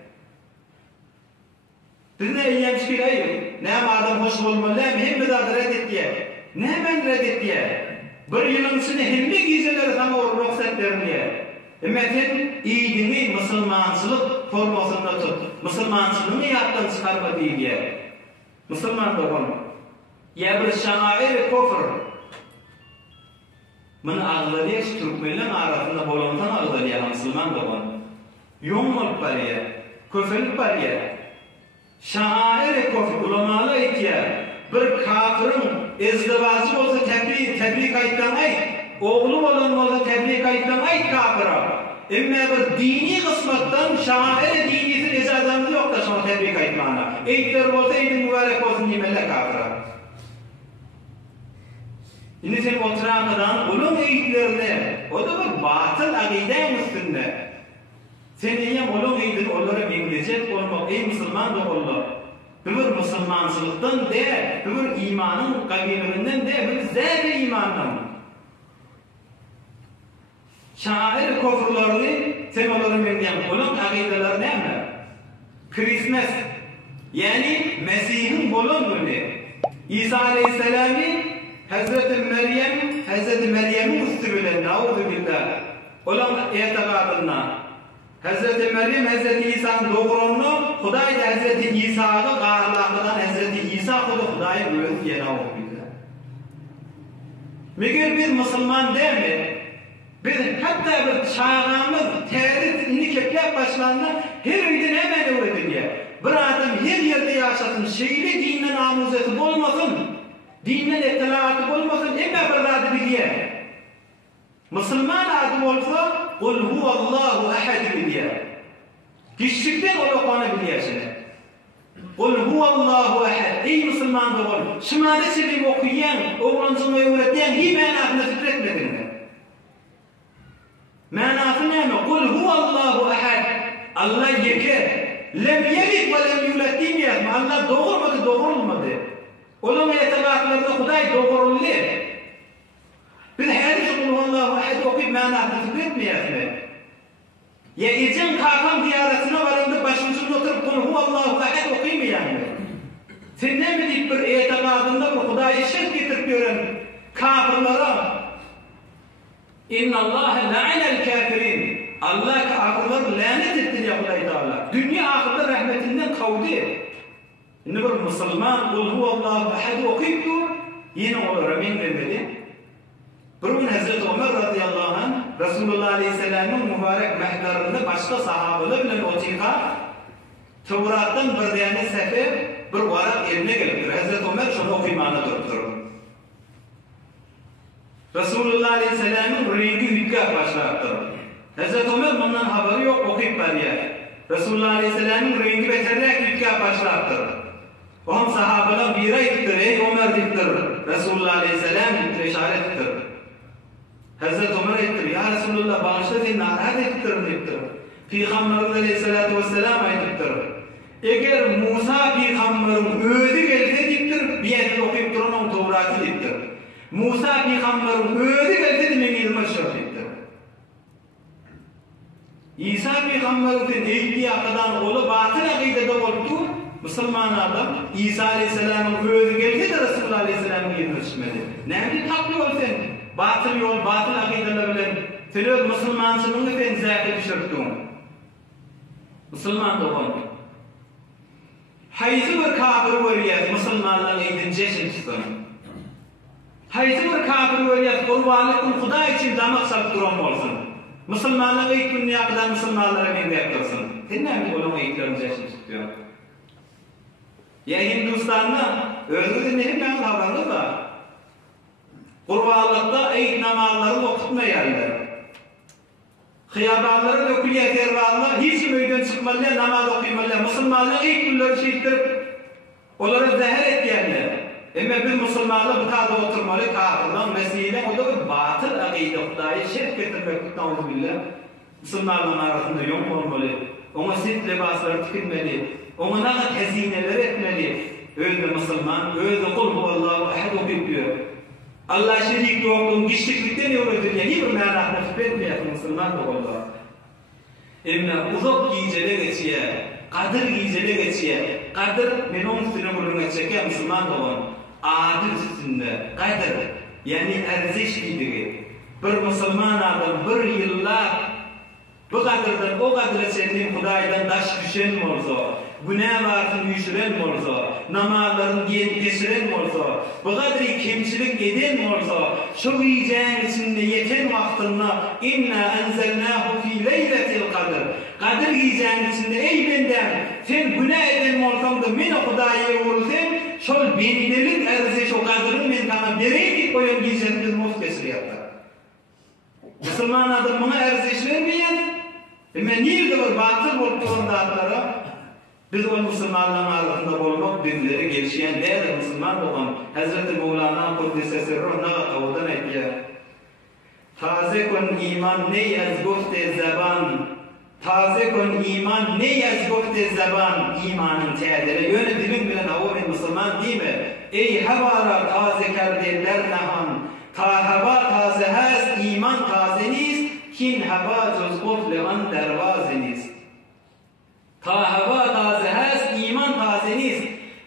Biz ne yemiş ki hayır? Ne adam hoş olmalı, hem bir daha reddet diye. Ne hemen reddet diye. Bir yılın içinde hem de giyceleri sana o ruhsat vermeye. Sen iyiliğini Müslümançılık formasında tut. Müslümançılığını yaptan çıkarma değil diye. Müslüman doğan. Ya bir şair kofr. Bunu ağzıya Türkmenlerin arasında bolantan ağzıya Müslüman doğan. Yoğunluk var ya. Köfelik var ya. Şair kofr ulamalı itiye. Bir kafirin izdivacı olsa tebrik aytlamayt. Oğlu olan olsa tebrik aytlamayt kafira. Emme bir dini kısmattan şair dinisi icazamız yok da şuna tebrik aytmana. Eğitler olsa eğitim mübarek olsun demeler kafira. Şimdi sen oturamadan onun eğitlerine, o da bir batıl akiden üstünde. Sen diyem onun eğitin onlara bilgilecek olmak, ey Müslüman da olmak. Bir Müslümançılıktan de, bir imanın kabilerinden de, bir zât-i imandan. Şair kofurlarını, sen onların ben diyem, onun akideleri ne mi? Christmas, yani Mesih'in bolon günü. İsa Aleyhisselam'ı Hazreti Meryem'in üstü bilen, na'udhu billah. Olan etikadından. Hazreti Meryem, Hazreti İsa'nın doğruluğunu, Huday da Hazreti İsa'nın qarlaqıdan Hazreti İsa Huday'ın öz yena olabilir. Meğer bir Müslüman değil mi? Biz hatta bir çağımız terörist keplep başlandı, her öyden hemen öğretiliyor. Bir adam her yerde yaşasın, şeyli dinle namuzeti olmasın, dinle ettilaatı olmasın, emme bir adı biliyor. Müslüman adı olsa, قُلْ هُوَ اللّٰهُ اَحَدِ biliyor. Kişilikten onu biliyorsun. قُلْ هُوَ اللّٰهُ اَحَدِ. Ey Müslüman da ol. Şımada çelim okuyan, oğlancını öğretiyen hiç manasını fikretmedin mi? Manası ne mi? قُلْ هُوَ اللّٰهُ اَحَدِ. Allah yeke. Lem yelit ve lem yulet demeyez mi? Allah doğurmadı, doğurulmadı. Onun etibatlarında Huday doğuruldu. Biz her şey Allahu ahad okuyup manasını fikretmeyiz mi? Ya ecen kakam ziyaretine varındı başımızın oturup konu hu Allahu ahad okuymayan mı? Sen ne mi deyip bir etikadında bu Huday'ı şirk getirip gören kafirlara İnna Allahe la'inel kafirin. Allah kafirları lanet ettir ya Huday Teala. Dünya ahirde rahmetinden kavdi. Şimdi bir Müslüman kul hu Allahu ahad okuyup yine olur emin demeli. Burun Hazreti Ömer radıyallahu anh Resulullah Aleyhisselam'ın mübarek mehtarını başka sahabalı bilen otika Tevrat'tan bir dene sefer bir varak eline gelipdir. Hazreti Ömer şunu okuymanı durupdur. Resulullah Aleyhisselam'ın rengi hükkâ başlattır. Hazreti Ömer bundan haberi yok, okuyup bariyer. Resulullah Aleyhisselam'ın rengi beterlek hükkâ başlattır. Oğum sahabalar bir ayıptır, ey Ömer diptir. Resulullah Aleyhisselam diptir, işaret ettir. Hazreti Ömer ettir, ya Resulullah bağışla diye narahat ettir diptir. Peygamberimiz Aleyhisselatü Vesselam ayıptır. Eğer Musa Peygamber'in ödü gelse diptir, bir yerde okuyup duran onun Tevrat'ı diptir. Musa Peygamber'in ödü gelse de meni ilme şart diptir. İsa Peygamber'in eğittiği akadan oğlu batıl akidede oldu. Müslüman adam İsa Aleyhisselam'ın ödü gelse de Resulullah Aleyhisselam'ın yetişmedi. Nerede taklı ol sen? Batıl yol, batıl akidelerle sen Müslümansınlığı sen zâke düşürttün. Müslüman doğan. Hayzi bir kafir veriyet Müslümanların eğitince çıksın. Hayzi bir kafir veriyet kurbanlıkın Huda için damak salıp duran olsun. Müslümanların eğitimini yakıdan Müslümanlara meyve yaptırsın. Sen ne mi onun eğitimlerimize çıkıyor? Ya Hindistan'da özgürlüğün nehirden haberli var. Kurbanlıkta eğit namazları okutmayarlar. Hıyabanların öküliyet ervanlar hiç meydan çıkmalılar, namaz okuymalılar. Müslümanlar ilk günleri şeyittirip onlara zehir etkenler. Ama bir Müslümanlar bu tarzda oturmalı, kafirden vesile, o da bir batıl akide Huda'yı şirk getirmek billah. Müslümanların arasında yok olmalı. Ona sit libasları tikilmeli. Ona nakat hazineler etmeli. Öyle Müslüman, öyle kul huvallahu ahad okuyup diyor. Allah şerik yokluğun gişliklikten öğretir. Yani bir merak nefis etmeyen Müslüman da olur. Emine uzak giyicele geçiyor, kadir giyicele geçiyor. Kadir men onun üstüne vurulmak çeker Müslüman da olur. Adil üstünde, kadir yani erziş giydiği. Bir Müslüman adam bir yıllar bu kadirden o kadire senin Hudaydan daş düşen mi olsa, günah varsın yüşüren mi olsa, namazların geçiren mi olsa, bu kadri kemçilik eden mi olsa, şu yiyeceğin içinde yeten vaktında inna enzelnahu fi leyletil kadir. Kadir yiyeceğin içinde ey benden sen günah eden mi olsam da men Hudaya uğrulsam, şol bendelik erzi şu kadirin men kana bereydik koyan yiyeceğin biz muhkesir yaptık. Müslüman adam buna erziş vermeyen, men nerede bir batıl olup duran dağlara, biz o Müslümanların arasında olmak bizleri gelişen değerli Müslüman olan Hazreti Mevlana Kuddise Sirruh'na kavudan etkiye. Taze kun iman ney az gufte zaban, taze kun iman ney az gufte zaban, imanın teadere. Yönü dilin bilen avun Müslüman değil mi? Ey havara taze kardeller nahan, ta hava taze has, iman tazeniz, kin hava cüz gufle an dervazeniz. Ta hava taze has, iman tazeniz.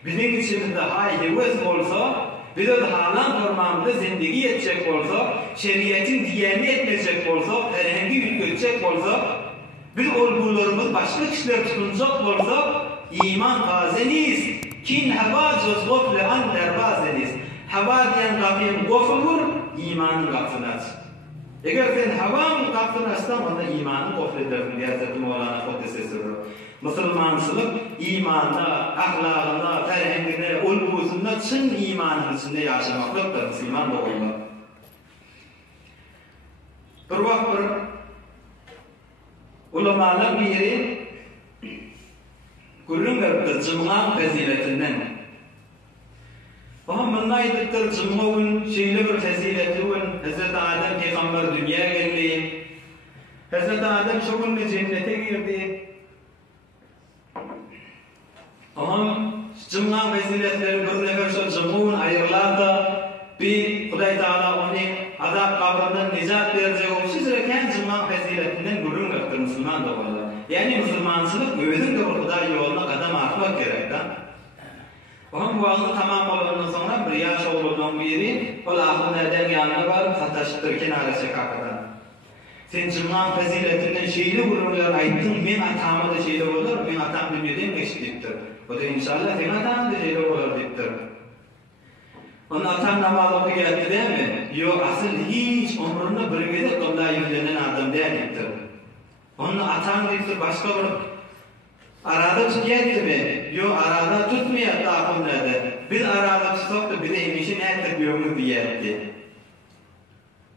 Bizim içimizde hayli vez olsa, biz o halan formamda zindagi yetecek olsa, şeriatin diyeni etmeyecek olsa, herhangi yürütecek olsa, biz olgularımız başka kişiler tutunacak olsa, iman tazeniz. Kin hava cüz gufle an dervazeniz. Hava diyen kapıyın gofulur, imanın kapısını aç. Eğer sen havanın kapısını açsan, onda imanın gofledirsin diye Hazreti Mevlana Kuddise Sirruh. Müslümansılık imanına, ahlakına, ferhengine, ulgusunda çın imanın içinde yaşamaklıktır. Müslüman doğumlu. Bir vakit bir ulamalar biri gülün veriptir cımğan feziletinden. Muhammed aydıktır cımğın şeyli bir fezileti Hazreti Adem Peygamber dünyaya geldi. Hazreti Adem şu günle cennete girdi. Aham cımğan faziletleri bir nefer şu cımğın ayırlarda bir Huday Teala onu azap kabrından nicat verecek o sizreken cımğan faziletinden gülün veriptir Müslüman doğumlu. Yani Müslümansılık özün de Huday yoluna kadam atmak gerekten. Oğlum bu ağzı tamam olandan sonra bir yaş oğlundan biri o lafın nereden yanına var sataştır kenara çekakadan. Sen cımğan faziletinden şeyli vururlar ayttın men atama da şeyli olur men atam dünyeden geçtiktir. O da inşallah sen atam da şeyli olur diptir. Onun atan namaz okuyatdı değil mi? Yok, asıl hiç umrunda bir gede kıblaya yüzlenen adam değildir. Onun atan deyiptir, başka bir arada tutuyattı mi? Yok, arada tutmayattı akımdadı. Biz arada tutuktu, bir de emişin ettir diyoruz diyetti.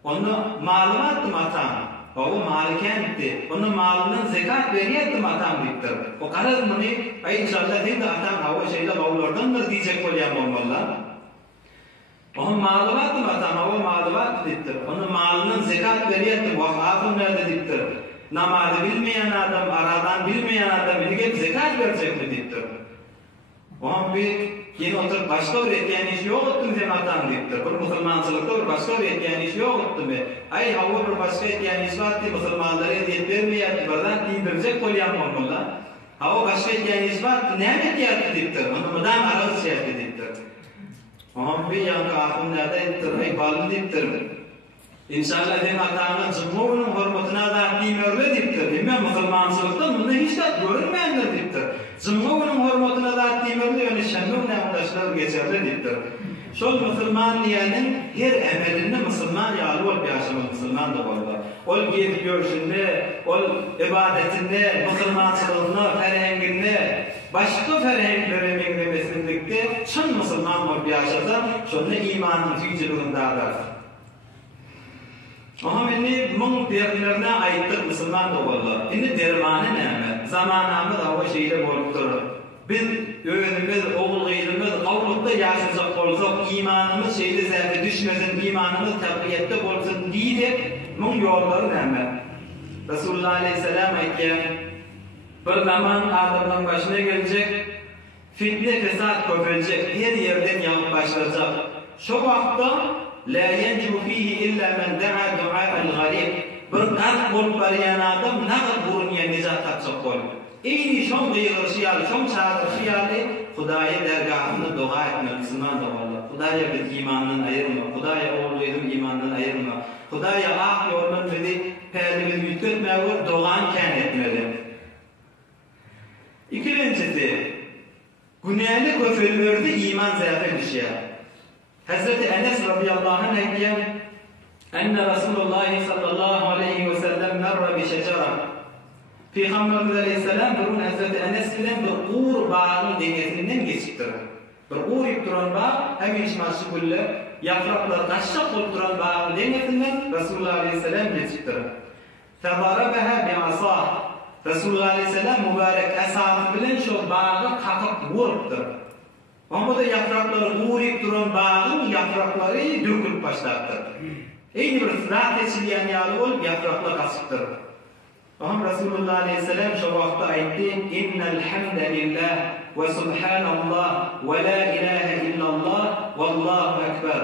Onu malumattım atan. O malikentti. Onun malından zekat veriyattım atan deyiptir. O kadar bunu, ay inşallah değil de atan hava şeyle kavlardandır diyecek kolyam olmalılar. Onun malumattım atan, hava malumat deyiptir. Onun malından zekat veriyattım. Vakafım nerede deyiptir. Namazı bilmeyen adam, aradan bilmeyen adam bilip zekat verecek mi deyiptir. Onun bir yeni oturup başka bir etkiyen iş yok ottu mu atan deyiptir. Bir musulmansılıkta bir başka bir etkiyen iş yok ottu mu? Ay hava bir başka etkiyen iş var diye musulmanlara ediyet vermeyet, birden giydirecek kolyam olmalı. Hava başka etkiyen iş var, ne etkiyen deyiptir. Onu mudan arası şey deyiptir. Onun bir yankı aklım nerede ettir, ay ballı deyiptir. İnşallah den atanın cumhurunun hürmetine da ettiğimörle deyiptir. Emme musulmansılıkta bunu hiç de görünmeyendir deyiptir. Cumhurunun hürmetine da ettiğimörle yani şemmûn nemdaşlar geçerli deyiptir. Şol musulman diyenin her emelinde musulman yağlı ol bir yaşamı musulman da oldu. Ol giyip görüşünde, ol ibadetinde, musulmansılığında, ferhenginde, başka ferhengleri menglemesindikte çın musulman ol bir yaşasa, şonda imanın tüycülüğündadır. Ama beni mung derlerine aittir musulman da oldu. Şimdi dermanı neyme? Zamanımız hava şeyle bolup durur. Biz öğünümüz, oğul gıyrımız, kavlukta yaşayacak olsak, imanımız şeyde zerre düşmesin, imanımız tabiyyette olsun diye mung yolları neyme? Resulullah Aleyhisselam ayken bir zaman adamın başına gelecek, fitne fesat köpülecek, her yerden yağıp başlayacak. Şu vakta la yencu fihi illa men da'a du'a'al gharib. Bir kalp bolup barayan adam nağır burunya nizat tapsak bolup. Eyni şom gıyırışıyalı, şom çağırışıyalı Hudaya dergahında dua etme, Müslüman da oldu. Hudaya biz imandan ayırma, Hudaya oğuluyum imandan ayırma. Hudaya ah yolun bizi perdimiz yütkürtmeye doğanken etmeli. İkincisi, günahlı köfürlerde iman zaten düşüyor. Hazreti Enes radıyallahu anh eyyem enne Resulullah sallallahu aleyhi ve sellem merra bi şecera. Peygamberimiz Aleyhisselam durun Hazreti Enes bilen bir uğur bağının dengesinden geçiptir. Bir uğur yip duran bağ hemen işmaşı gülle yapraklar kaşşak olup duran bağının dengesinden Resulullah Aleyhisselam geçiptir. Fedarabeha bi asah. Resulullah Aleyhisselam mübarek asabı bilen şu bağı kakıp vuruptur. Ama da yaprakları uğrayıp duran bağın yaprakları dökülüp başlattır. Eyni bir sırat eçiliyen yağlı olup yaprakla kasıptır. Ama Resulullah Aleyhisselam şu vakta aytti İnnel hamdelillah ve subhanallah ve la ilahe illallah vallahu ekber.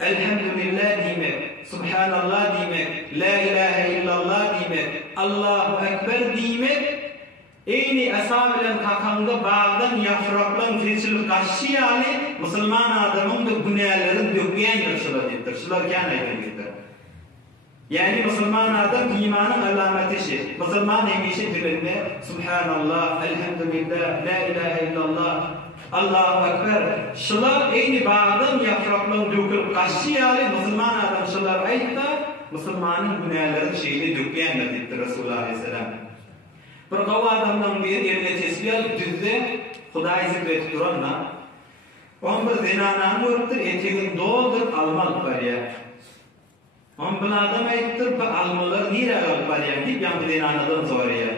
Elhamdülillah demek, subhanallah demek, la ilahe illallah demek, Allahu ekber demek. Eyni asabilen kakanda bağdan yapraklan kesilip kaçşı yani Müslüman adamın da günahların döküyen yaşlar deyiptir. Şular kâne eylemiştir. Yani Müslüman adam imanın alameti şey. Müslüman emişi dilinde Subhanallah, Elhamdülillah, La ilahe illallah, Allahu Ekber. Şular eyni bağdan yapraklan dökülüp kaçşı yani Müslüman adam şular ayıpta Müslümanın günahların şeyini döküyen deyiptir Resulullah Aleyhisselam. Bir qava adamdan bir eline tesbih alıp düzde Hudaýy zikretip duranlar. On bir zinanany örtür, etegin doldur almalık barya. On bir adam aytdır, bu almalar nire alıp barya deyip yan bir zinanadan soruyor.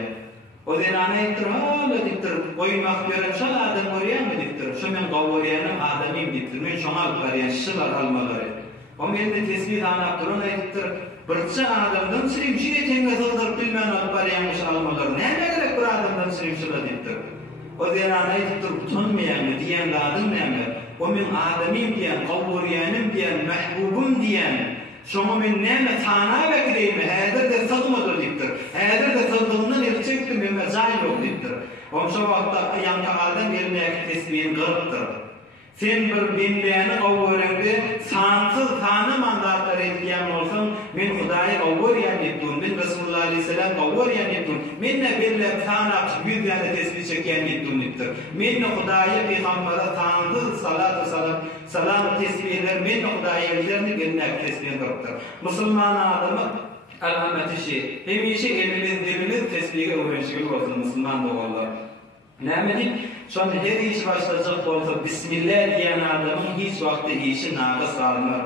O zinana aytdır, hala deyiptir, oymak görüm şal adam oraya mı deyiptir, şu men qavoriyanım adamim deyiptir, men şoňa alıp barya, şılar almalary. O eline tesbih anap duran aytdır, birçe adamdan sirimşi etenge sığdırıp bilmen alıp baryanmış almalar. Ne gerek bir adamdan sirimşila deyiptir. O zinana aytdır, utanmayan mı diyen ladın ne mi? O men adamim diyen, qavoriyanım diyen, mehbubum diyen, şoňa men näme tana bekleýme, häzir de sığmadyr deyipdir. Häzir de sığdygyndan erçekdim, men jaý ýok deyipdir. O şu wagtda ýanky adam eline tesbihin gyrıpdyr. Sen bir bendeni qawwurende sansız tanımandatlar etkiyen olsan, men Hudaýy qawwuryan etdim, men Rasulullah aleyhisselam qawwuryan etdim, menne belle tanaq yüz ýaly tesbih çeken etdim dipdir. Menne Hudaýy peýgambere sansız salam tesbihler, menne Hudaýy ellerini gelnek tesbih kırıptır. Musulman adamı alamet işi, hemişe elimiz dilimiz tesbihe öwrenşigi bolsun musulman bolar. Näme dip? Şonda her iş başlajak bolsa bismillah diýen adamyň hiç wagty işi naqys kalmar.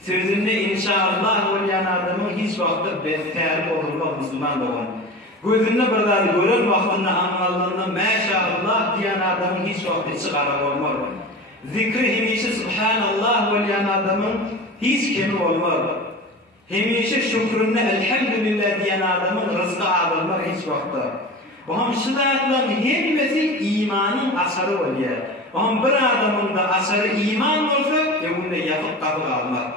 Sözünde inşallah bolýan adamyň hiç wagty beter bolmak musulman bolar. Gözünde bir zat gören wagtynda amallarynda maşallah diýen adamyň hiç wagty çygara bolmaz. Zikri hemişe subhanallah bolýan adamyň hiç kemi bolmaz. Hemişe şükründe elhamdülillah diýen adamyň rızky alınmaz hiç wagtda. Oğam şunlardan hemmesi imanın asarı bolýar. Oğam bir adamında asarı iman bolsa, ýa-da ýakyp gaby almaz.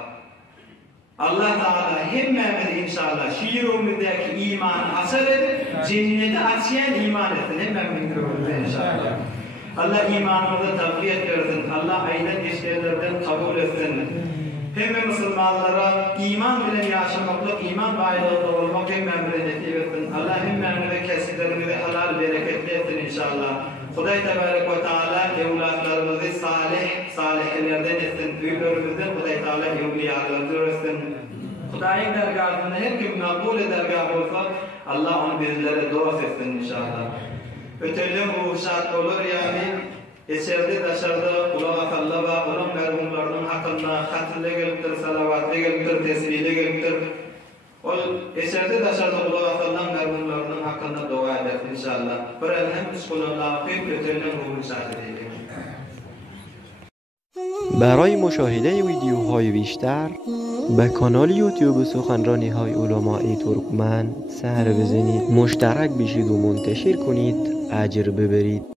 Allah Taala hemmemiz inşallah şu ýüregimizdäki iman asar edip, cennete açýan iman etsin hemmemiz inşallah. Allah imanymyzy tawfiq bersin. Allah aýdan işlerden kabul etsin. Hemme musulmanlara iman bilen ýaşamaklyk, iman baýlygyny bolmak hemmemize nasip etsin. Allah hemmemize kesiplerimizi halal bereketli etsin inşallah. Hudaý tebarek we taala ewlatlarymyzy salihlerden etsin. Öýlerimizden Hudaý taala ewliýalardan etsin. Hudaýyň dergahyna her kim makbul dergah bolsa, Allah onu bizlere dost etsin inşallah. Ötelim bu şart olur yani. Eserde daşarda ulama kallaba ulam merhumlarning haqqında hatlı gelipdir, salavatlı gelipdir, tesbihle gelipdir. Ol eserde daşarda ulama kallan merhumlarning haqqında dua eder inşallah. Bir hem bismillah qiyb ötelim bu şart edelim. برای مشاهده ویدیوهای بیشتر به کانال یوتیوب سخنرانی‌های علماء ترکمن سر بزنید، مشترک بشید و منتشر کنید، اجر ببرید.